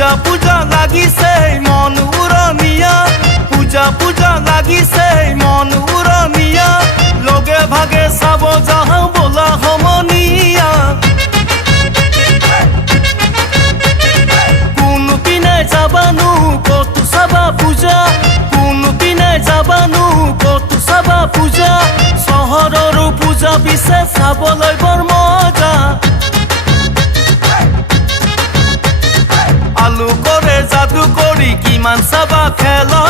পূজা পূজা লাগিছে মন উৰণীয়া পূজা পূজা লাগিছে মন উৰণীয়া লগে ভাগে চাব যাওঁ বোলা সমনীয়া কোনপিনে যাবানো কতো চাবা পূজা কোনপিনে যাবানো কতো চাবা পূজা চহৰৰো পূজা পিছে চাবলৈ বৰ মজা আলু কৰে যাদু কৰি কিমান চাবা খেলা